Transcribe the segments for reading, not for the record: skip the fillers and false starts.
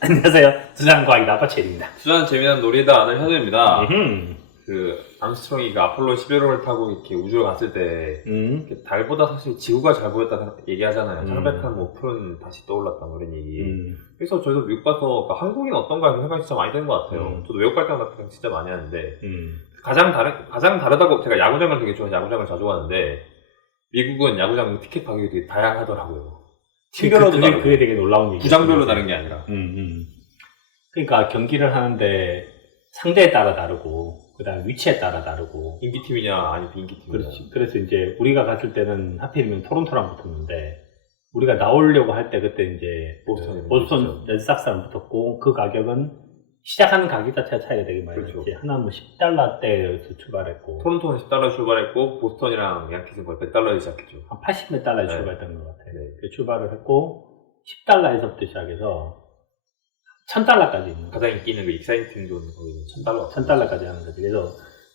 안녕하세요. 두산과학의 나빠체입니다. 수잔 재미난 놀이다 아는 현우입니다. 그 암스트롱이가 아폴로 11호를 타고 이렇게 우주에 갔을 때 이렇게 달보다 사실 지구가 잘 보였다 얘기하잖아요. 창백한 뭐 푸른 다시 떠올랐다 뭐 이런 얘기. 그래서 저희도 미국 가서 그러니까 한국인 어떤가 이런 생각이 진짜 많이 드는 것 같아요. 저도 외국 갈 때마다 그냥 진짜 많이 하는데 가장 다르다고 제가 야구장을 되게 좋아해서 야구장을 자주 가는데 미국은 야구장 티켓 가격이 되게 다양하더라고요. 팀별로도 다르고 그게 되게 놀라운 얘기예요. 구장별로 다른 게 아니라. 그러니까 경기를 하는데 상대에 따라 다르고 그다음 위치에 따라 다르고 인기팀이냐 아니 비인기팀이냐. 그렇지. 그래서 이제 우리가 갔을 때는 하필이면 토론토랑 붙었는데 우리가 나오려고 할 때 그때 이제 보스턴 레드삭스랑 붙었고 그 가격은 시작하는 가격 자체가 차이가 되게 많이 났지. 하나 뭐 $10대에서 출발했고 토론토는 $10 출발했고 보스턴이랑 양키즈는 거의 $100에 시작했죠. 한 80몇 달러에 출발했던 것 같아요. 네. 출발을 했고 $10에서부터 시작해서 $1000까지 있는 거예요. 가장 인기 있는 그 익사이팅 존 거의 $1000까지 하는 거지. 그래서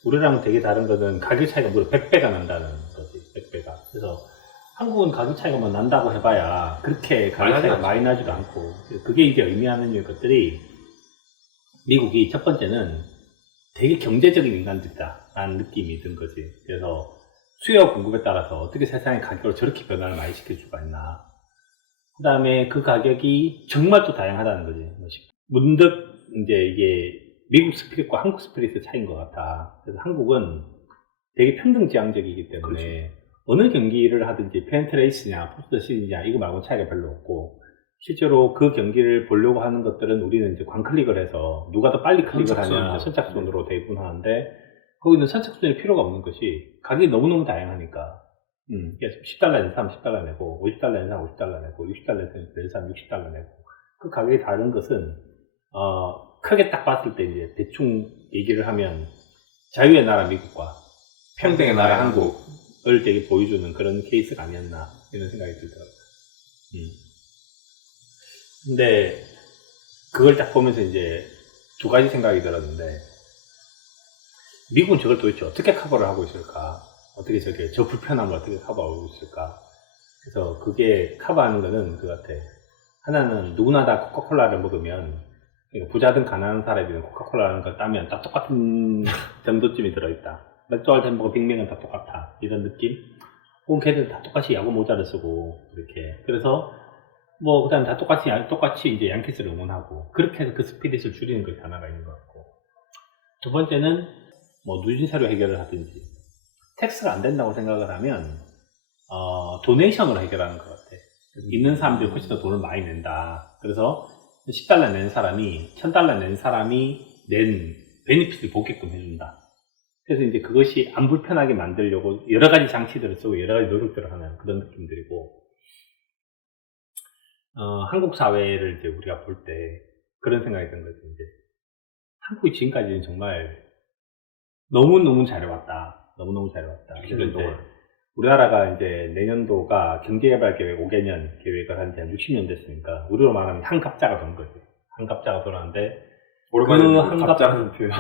우리랑 되게 다른 거는 가격 차이가 무려 100배가 난다는 거지. 100배가. 그래서 한국은 가격 차이가 뭐 난다고 해봐야 그렇게 가격 차이가 많이 나지도 않고 그게 이제 의미하는 것들이 미국이 첫 번째는 되게 경제적인 인간들이다라는 느낌이 든 거지. 그래서 수요와 공급에 따라서 어떻게 세상의 가격을 저렇게 변화를 많이 시킬 수가 있나. 그 다음에 그 가격이 정말 또 다양하다는 거지. 문득 이제 이게 미국 스피릿과 한국 스피릿의 차이인 것 같아. 그래서 한국은 되게 평등지향적이기 때문에 어느 경기를 하든지 펜트레이스냐 포스트 시즌이냐 이거 말고 차이가 별로 없고 실제로 그 경기를 보려고 하는 것들은 우리는 이제 광클릭을 해서 누가 더 빨리 클릭을 하냐 선착순으로 대부분하는데 거기는 선착순이 필요가 없는 것이 가격이 너무너무 다양하니까 그래서 $10낸 사람 $10 내고 $50낸 사람 $50 내고 $60낸 사람 $60 내고 그 가격이 다른 것은 크게 딱 봤을 때 이제 대충 얘기를 하면 자유의 나라 미국과 평등의 나라 한국을 되게 보여주는 그런 케이스가 아니었나 이런 생각이 들더라고요. 근데 그걸 딱 보면서 이제 두 가지 생각이 들었는데 미국은 저걸 도대체 어떻게 커버를 하고 있을까? 어떻게 저 불편함을 어떻게 커버하고 있을까? 그래서 그게 커버하는 거는 그 같아. 하나는 누구나 다 코카콜라를 먹으면 부자든 가난한 사람이든 코카콜라라는 걸 따면 다 똑같은 정도쯤이 들어있다. 맥주알 햄버거 빅맥은 다 똑같아. 이런 느낌? 혹은 걔들 다 똑같이 야구 모자를 쓰고 이렇게. 그래서 뭐 그다음 다 똑같이 이제 양키스를 응원하고 그렇게 해서 그 스피릿을 줄이는 것이 하나가 있는 것 같고 두 번째는 뭐 누진사료 해결을 하든지 텍스가 안 된다고 생각을 하면 도네이션으로 해결하는 것 같아. 있는 사람들이 훨씬 더 돈을 많이 낸다. 그래서 $10 낸 사람이 $1000 낸 사람이 낸 베니핏을 보게끔 해준다. 그래서 이제 그것이 안 불편하게 만들려고 여러 가지 장치들을 쓰고 여러 가지 노력들을 하는 그런 느낌들이고 한국 사회를 이제 우리가 볼 때 그런 생각이 든 거죠. 이제 한국이 지금까지는 정말 너무너무 잘해왔다. 너무너무 잘해왔다. 그래서 이제 우리나라가 이제 내년도가 경제개발 계획 5개년 계획을 한 지 한 60년 됐으니까 우리로 말하면 한갑자가 돈 거지. 한갑자가 돌았는데 그 갑자는 표현.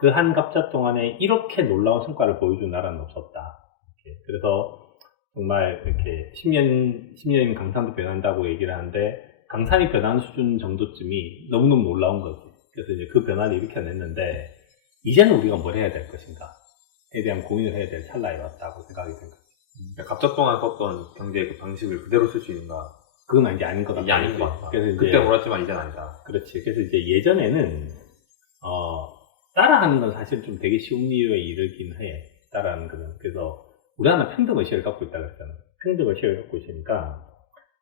그 한갑자 동안에 이렇게 놀라운 성과를 보여준 나라는 없었다. 이렇게. 그래서 정말 이렇게 10년이면 강산도 변한다고 얘기를 하는데 강산이 변하는 수준 정도쯤이 너무너무 놀라운 거지. 그래서 이제 그 변화를 일으켜냈는데 이제는 우리가 뭘 해야 될 것인가에 대한 고민을 해야 될 찰나에 왔다고 생각이 된 거죠. 갑작 동안 썼던 경제 그 방식을 그대로 쓸 수 있는가? 그건 이제 아닌 것 같아. 이게 아닌 것 같다. 그래서 그때 몰랐지만 이제는 아니다. 그렇지. 그래서 이제 예전에는 따라하는 건 사실 좀 되게 쉬운 이유에 이르긴 해. 따라하는 거는. 그래서 우리나라는 평등의식을 갖고 있다 그랬잖아. 평등의식을 갖고 있으니까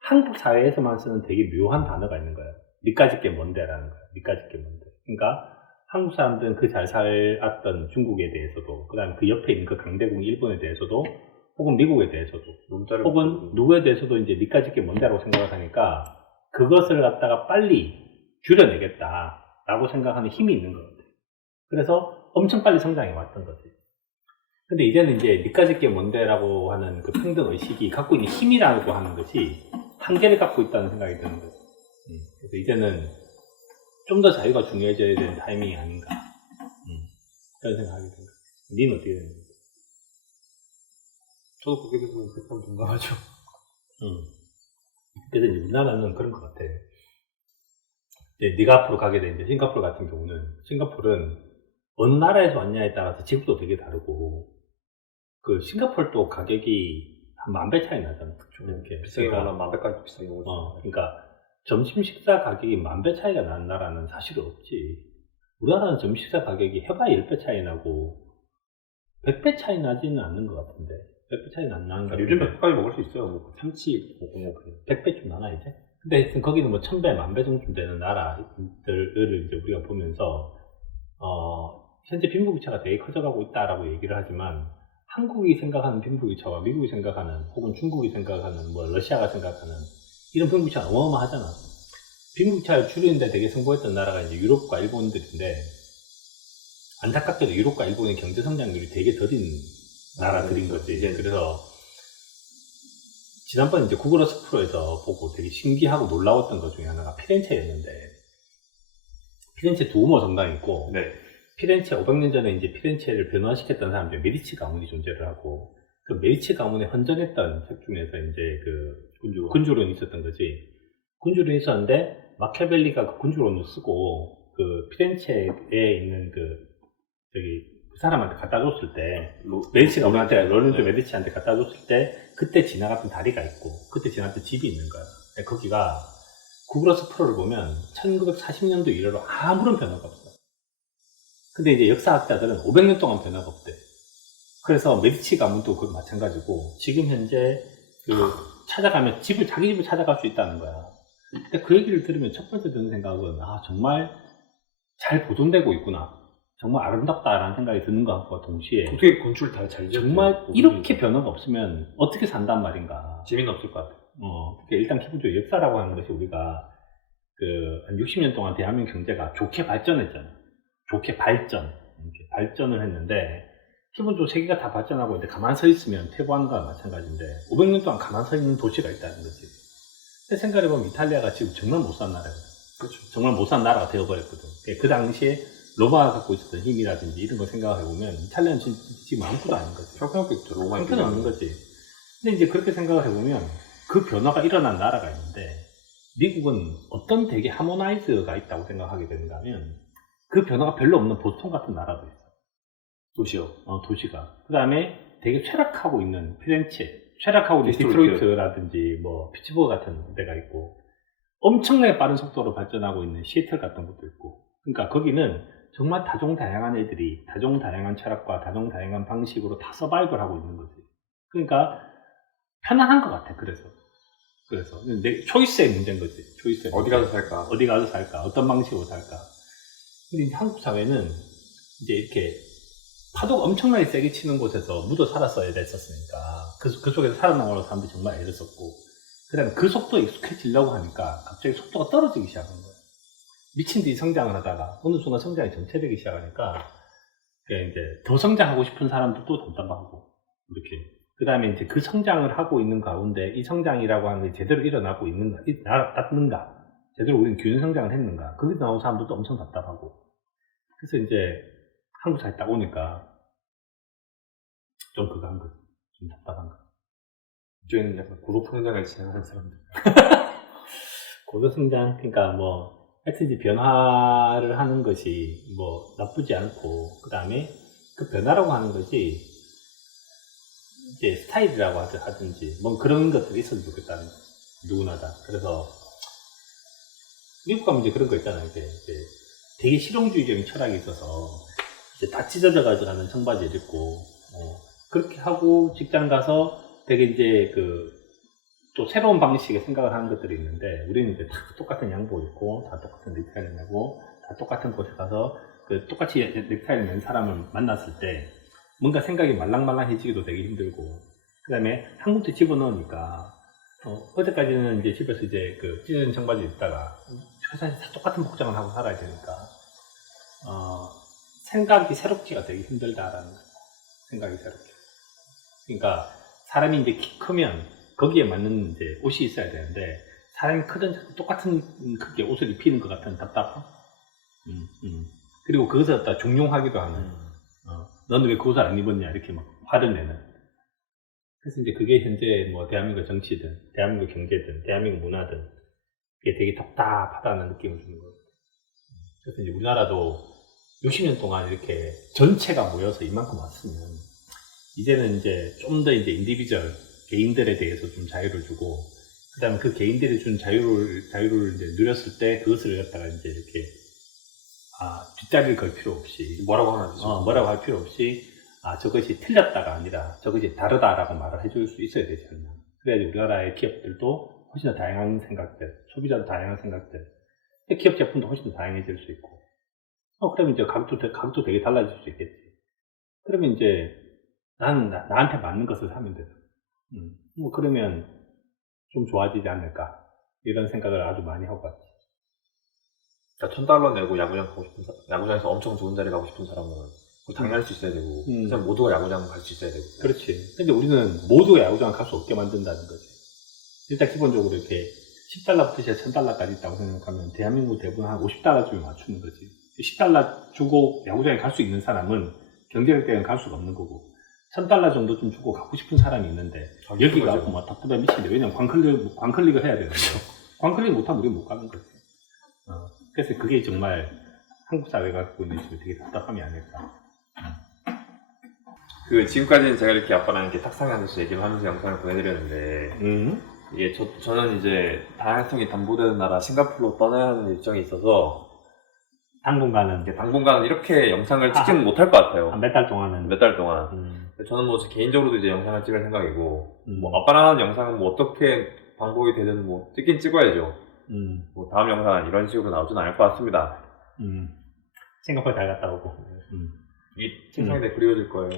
한국 사회에서만 쓰는 되게 묘한 단어가 있는 거야. 니까짓 게 뭔데라는 거야. 니까짓 게 뭔데. 그러니까 한국 사람들은 그 잘 살았던 중국에 대해서도 그 다음에 그 옆에 있는 그 강대국 일본에 대해서도 혹은 미국에 대해서도 혹은 누구에 대해서도 이제 니까짓 게 뭔데라고 생각을 하니까 그것을 갖다가 빨리 줄여내겠다라고 생각하는 힘이 있는 것 같아. 그래서 엄청 빨리 성장해 왔던 거지. 근데 이제는 이제 니까짓 게 뭔데라고 하는 그 평등의식이 갖고 있는 힘이라고 하는 것이 한계를 갖고 있다는 생각이 드는 거죠. 그래서 이제는 좀 더 자유가 중요해져야 되는 타이밍이 아닌가. 그런 생각이 든 거죠. 니는 어떻게 되는 거죠? 저도 그렇게 되면 100% 동감하죠. 그래서 이제 우리나라는 그런 것 같아. 이제 네가 앞으로 가게 된 이제 싱가포르 같은 경우는 싱가포르는 어느 나라에서 왔냐에 따라서 지역도 되게 다르고 그 싱가포르도 가격이 한 10,000배 차이 나잖아. 이렇게 비싸게 먹으면 10,000배까지 비싸게 먹을 수 그러니까 점심 식사 가격이 10,000배 차이가 나는 나라는 사실 없지. 우리나라는 점심 식사 가격이 해봐야 10배 차이 나고 100배 차이 나지는 않는 것 같은데 100배 차이는 안 나는 것 같은데 요즘 100배까지 먹을 수 있어요. 뭐 참치 먹고 뭐 그래. 100배 좀 나나 이제? 근데 하여튼 거기는 뭐 1000배, 10,000배 정도 되는 나라들을 이제 우리가 보면서 현재 빈부격차가 되게 커져가고 있다라고 얘기를 하지만 한국이 생각하는 빈부격차와 미국이 생각하는 혹은 중국이 생각하는 뭐 러시아가 생각하는 이런 빈부격차가 어마어마하잖아. 빈부격차를 줄이는 데 되게 성공했던 나라가 이제 유럽과 일본들인데 안타깝게도 유럽과 일본의 경제 성장률이 되게 더딘 나라들인 거지. 그래서 지난번 이제 구글 어스 프로에서 보고 되게 신기하고 놀라웠던 것 중에 하나가 피렌체였는데 피렌체 두오모 성당이 있고 네. 피렌체 500년 전에 이제 피렌체를 변화시켰던 사람 중에 메디치 가문이 존재를 하고 그 메디치 가문에 헌정했던 책 중에서 이제 그 군주론이 있었던 거지. 군주론이 있었는데 마키아벨리가 그 군주론을 쓰고 그 피렌체에 있는 그 사람한테 갖다 줬을 때 메디치 가문한테 로렌조 메디치한테 갖다 줬을 때 그때 지나갔던 다리가 있고 그때 지나갔던 집이 있는 거야. 거기가 구글 어스 프로를 보면 1940년도 이래로 아무런 변화가 없어. 근데 이제 역사학자들은 500년 동안 변화가 없대. 그래서 메디치 가문도 그 마찬가지고 지금 현재 찾아가면 자기 집을 찾아갈 수 있다는 거야. 근데 그 얘기를 들으면 첫 번째 드는 생각은 정말 잘 보존되고 있구나. 정말 아름답다라는 생각이 드는 것과 동시에 어떻게 건축을 다 잘 지었지? 정말 이렇게 변화가 없으면 어떻게 산단 말인가. 재미는 없을 것 같아. 그러니까 일단 기본적으로 역사라고 하는 것이 우리가 한 60년 동안 대한민국 경제가 좋게 발전했잖아. 좋게 이렇게 발전을 했는데 기본적으로 세계가 다 발전하고 있는데 가만 서 있으면 퇴보하는 거와 마찬가지인데 500년 동안 가만 서 있는 도시가 있다는 거지. 근데 생각해보면 이탈리아가 지금 정말 못 산 나라거든. 그렇죠. 정말 못 산 나라가 되어버렸거든. 그 당시에 로마가 갖고 있었던 힘이라든지 이런 걸 생각해보면 이탈리아는 지금 아무것도 아닌 거지. 형편없겠죠. 로마에 형편없는 거지. 근데 이제 그렇게 생각을 해보면 그 변화가 일어난 나라가 있는데 미국은 어떤 되게 하모나이즈가 있다고 생각하게 되는가 하면 그 변화가 별로 없는 보스턴 같은 나라도 있어. 도시요. 도시가. 그 다음에 되게 쇠락하고 있는 피렌체, 쇠락하고 있는 디트로이트. 디트로이트라든지 뭐 피츠버그 같은 데가 있고 엄청나게 빠른 속도로 발전하고 있는 시애틀 같은 것도 있고. 그러니까 거기는 정말 다종다양한 애들이 다종다양한 철학과 다종다양한 방식으로 다 서바이벌 하고 있는 거지. 그러니까 편안한 것 같아. 그래서 내 초이스의 문제인 거지. 초이스의 어디 가서 살까? 어디 가서 살까? 어떤 방식으로 살까? 근데 이제 한국 사회는 이제 이렇게 파도가 엄청나게 세게 치는 곳에서 묻어 살았어야 됐었으니까 그 속에서 살아남으려고 사람들이 정말 애를 썼고 그 다음에 그 속도에 익숙해지려고 하니까 갑자기 속도가 떨어지기 시작한 거예요. 미친 듯이 성장을 하다가 어느 순간 성장이 정체되기 시작하니까 이제 더 성장하고 싶은 사람들도 답답하고 이렇게 그 다음에 이제 그 성장을 하고 있는 가운데 이 성장이라고 하는 게 제대로 일어나고 있는가 제대로 우리는 균형 성장을 했는가 거기서 나온 사람들도 엄청 답답하고 그래서 이제 한국 사회 딱 오니까 좀 그거 한 거지. 좀 답답한 거. 이쪽에는 약간 고속 성장을 지향하는 사람들. 고도 성장, 그러니까 뭐, 하여튼 변화를 하는 것이 뭐 나쁘지 않고, 그 다음에 그 변화라고 하는 것이 이제 스타일이라고 하든지, 뭐 그런 것들이 있어도 좋겠다는 거. 누구나 다. 그래서 미국 가면 이제 그런 거 있잖아요. 이제 되게 실용주의적인 철학이 있어서 이제 다 찢어져가지고 하는 청바지를 입고, 그렇게 하고 직장 가서 되게 이제 또 새로운 방식의 생각을 하는 것들이 있는데 우리는 이제 다 똑같은 양복 입고 다 똑같은 넥타이를 매고 다 똑같은 곳에 가서 똑같이 넥타이를 맨 사람을 만났을 때 뭔가 생각이 말랑말랑해지기도 되게 힘들고 그 다음에 한 군데 집어넣으니까 어제까지는 이제 집에서 이제 찢어진 청바지 입다가 회사에서 다 똑같은 복장을 하고 살아야 되니까 생각이 새롭기가 되게 힘들다라는 거예요. 생각이 새롭게. 그러니까 사람이 이제 키 크면 거기에 맞는 이제 옷이 있어야 되는데 사람이 크든 똑같은 크기의 옷을 입히는 것 같은 답답함. 그리고 그것을 갖다 중용하기도 하는. 너는 왜 그 옷을 안 입었냐 이렇게 막 화를 내는. 그래서 이제 그게 현재 뭐 대한민국 정치든 대한민국 경제든 대한민국 문화든 그게 되게 답답하다는 느낌을 주는 거예요. 그래서 이제 우리나라도 60년 동안 이렇게 전체가 모여서 이만큼 왔으면 이제는 이제 좀 더 이제 인디비주얼 개인들에 대해서 좀 자유를 주고 그다음에 그 개인들이 준 자유를 이제 누렸을 때 그것을 갖다가 이제 이렇게 뒷다리를 걸 필요 없이 뭐라고 하면 안 되죠. 뭐라고 할 필요 없이 저것이 틀렸다가 아니라 저것이 다르다라고 말을 해줄 수 있어야 되지 않나. 그래야지 우리나라의 기업들도 훨씬 더 다양한 생각들, 소비자도 다양한 생각들, 기업 제품도 훨씬 더 다양해질 수 있고. 그러면 이제 가격도 되게 달라질 수 있겠지. 그러면 이제 나한테 맞는 것을 사면 되죠. 뭐 그러면 좀 좋아지지 않을까. 이런 생각을 아주 많이 하고 봤지. 그러니까 $1,000 내고 야구장 가고 싶은 야구장에서 엄청 좋은 자리 가고 싶은 사람은 그걸 당연할 수 있어야 되고 그냥 모두가 야구장 갈 수 있어야 되고. 그렇지. 근데 우리는 모두가 야구장 갈 수 없게 만든다는 거지. 일단 기본적으로 이렇게 $10부터 시작 $1,000까지 있다고 생각하면 대한민국 대부분 한 $50 주에 맞추는 거지. $10 주고 야구장에 갈 수 있는 사람은 경제력 때문에 갈 수가 없는 거고 $1,000 정도 좀 주고 가고 싶은 사람이 있는데 여기 가고 막 답답해 미치는데 왜냐면 광클릭을 해야 되는데 광클릭 못하면 우리는 못 가는 거지. 그래서 그게 정말 한국 사회가 갖고 있는 지금 되게 답답함이 아닐까. 지금까지는 제가 이렇게 아빠랑 이렇게 탁상에 앉아서 얘기를 하면서 영상을 보내드렸는데 이게 저는 이제 다양성이 담보되는 나라 싱가포르로 떠나야 하는 일정이 있어서 당분간은 이렇게 영상을 찍지는 못할 것 같아요. 몇 달 동안은. 몇 달 동안. 저는 뭐 개인적으로도 이제 영상을 찍을 생각이고, 뭐 아빠랑 하는 영상은 뭐 어떻게 방법이 되든 뭐 찍긴 찍어야죠. 뭐 다음 영상은 이런 식으로 나오진 않을 것 같습니다. 싱가포르 잘 갔다 오고. 이 책상에 그리워질 거예요.